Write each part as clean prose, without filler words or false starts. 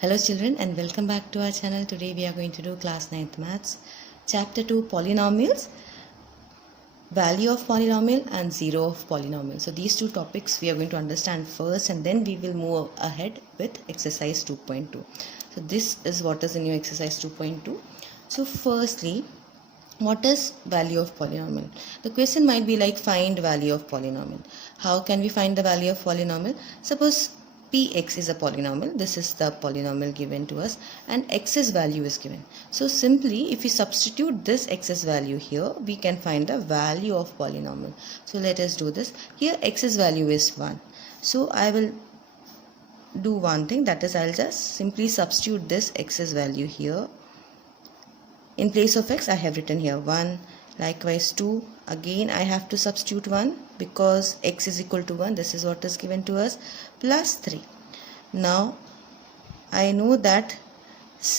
Hello children and welcome back to our channel. Today we are going to do class 9th maths chapter 2 polynomials, value of polynomial and zero of polynomial. So these two topics we are going to understand first and then we will move ahead with exercise 2.2. So this is what is in your exercise 2.2. So firstly, what is value of polynomial? The question might be like find value of polynomial. How can we find the value of polynomial? Suppose px is a polynomial. This is the polynomial given to us and x's value is given. So simply if we substitute this x's value here, we can find the value of polynomial. So let us do this. Here x's value is 1. So I will do one thing, that is I'll just simply substitute this x's value here. In place of x I have written here 1, likewise 2, again I have to substitute 1 because x is equal to 1, this is what is given to us, plus 3. Now I know that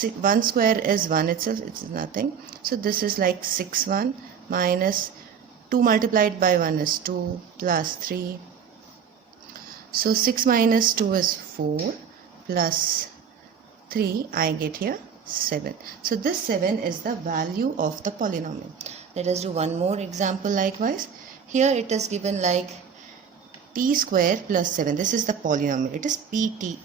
1 square is 1 itself, it is nothing. So this is like 6 1 minus 2 multiplied by 1 is 2 plus 3. So 6 minus 2 is 4 plus 3 I get here 7. So this 7 is the value of the polynomial. Let us do one more example likewise. Here it is given like t square plus 7. This is the polynomial. It is pt.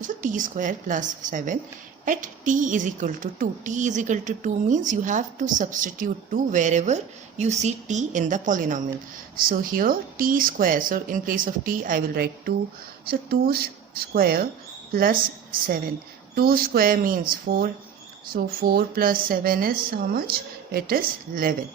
So t square plus 7 at t is equal to 2. T is equal to 2 means you have to substitute 2 wherever you see t in the polynomial. So here t square. So in place of t I will write 2. So 2 square plus 7. 2 square means 4. So 4 plus 7 is how much? It is 11.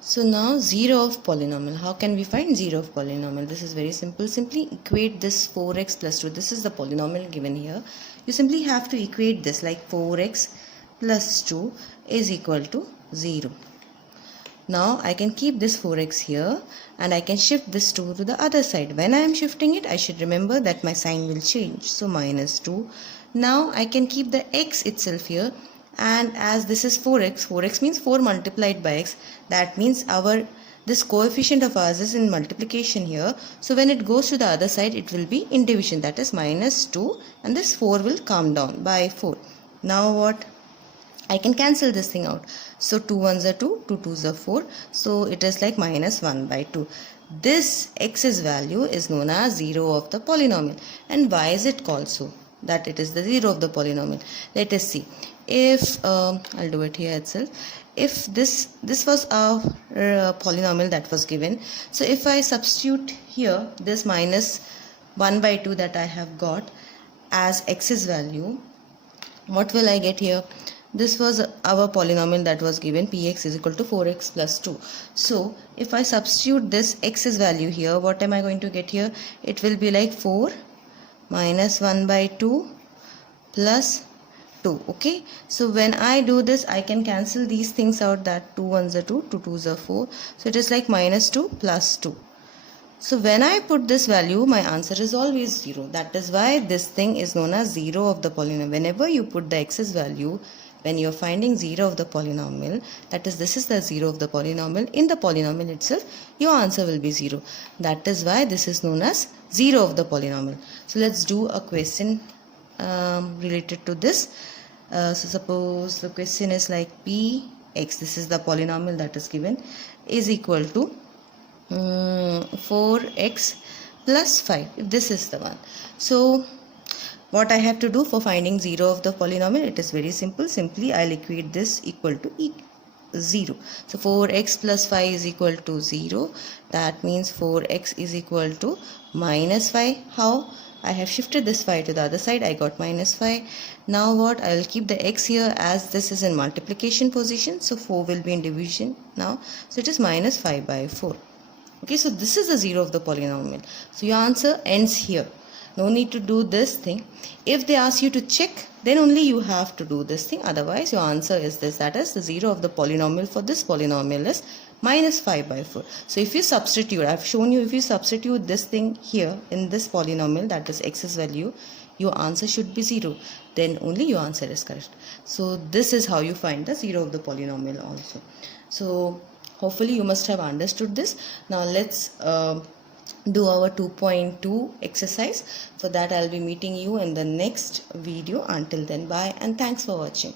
So now zero of polynomial. How can we find zero of polynomial? This is very simple. Simply equate this 4x plus 2. This is the polynomial given here. You simply have to equate this like 4x plus 2 is equal to 0. Now I can keep this 4x here and I can shift this 2 to the other side. When I am shifting it, I should remember that my sign will change. So minus 2. Now I can keep the x itself here, and as this is 4x, 4x means 4 multiplied by x. That means this coefficient of ours is in multiplication here. So when it goes to the other side, it will be in division, that is minus 2, and this 4 will come down by 4. Now what? I can cancel this thing out. So 2 1s are 2, 2 2s are 4. So it is like minus 1 by 2. This x's value is known as zero of the polynomial. And why is it called so? That it is the zero of the polynomial. Let us see. If I'll do it here itself. If this was a polynomial that was given. So if I substitute here this minus 1 by 2 that I have got as x's value, what will I get here? This was our polynomial that was given, px is equal to 4x plus 2. So if I substitute this x's value here, what am I going to get here? It will be like 4 minus 1 by 2 plus 2. Okay, so when I do this, I can cancel these things out, that 2 1s are 2, 2 2s are 4. So it is like minus 2 plus 2. So when I put this value, my answer is always 0. That is why this thing is known as zero of the polynomial. Whenever you put the x's value, when you are finding 0 of the polynomial, that is, this is the 0 of the polynomial, in the polynomial itself, your answer will be 0. That is why this is known as 0 of the polynomial. So let's do a question related to this. So suppose the question is like px, this is the polynomial that is given, is equal to 4x plus 5. If this is the one. So what I have to do for finding 0 of the polynomial, it is very simple. Simply I'll equate this equal to 0. So 4x plus 5 is equal to 0. That means 4x is equal to minus 5. How? I have shifted this 5 to the other side. I got minus 5. Now what? I will keep the x here as this is in multiplication position. So 4 will be in division now. So it is minus 5 by 4. Okay, so this is the 0 of the polynomial. So your answer ends here. No need to do this thing. If they ask you to check, then only you have to do this thing. Otherwise, your answer is this. That is, the 0 of the polynomial for this polynomial is minus 5 by 4. So if you substitute, I have shown you, if you substitute this thing here in this polynomial, that is x's value, your answer should be 0. Then only your answer is correct. So this is how you find the 0 of the polynomial also. So hopefully you must have understood this. Now let's do our 2.2 exercise. For that I'll be meeting you in the next video. Until then, bye and thanks for watching.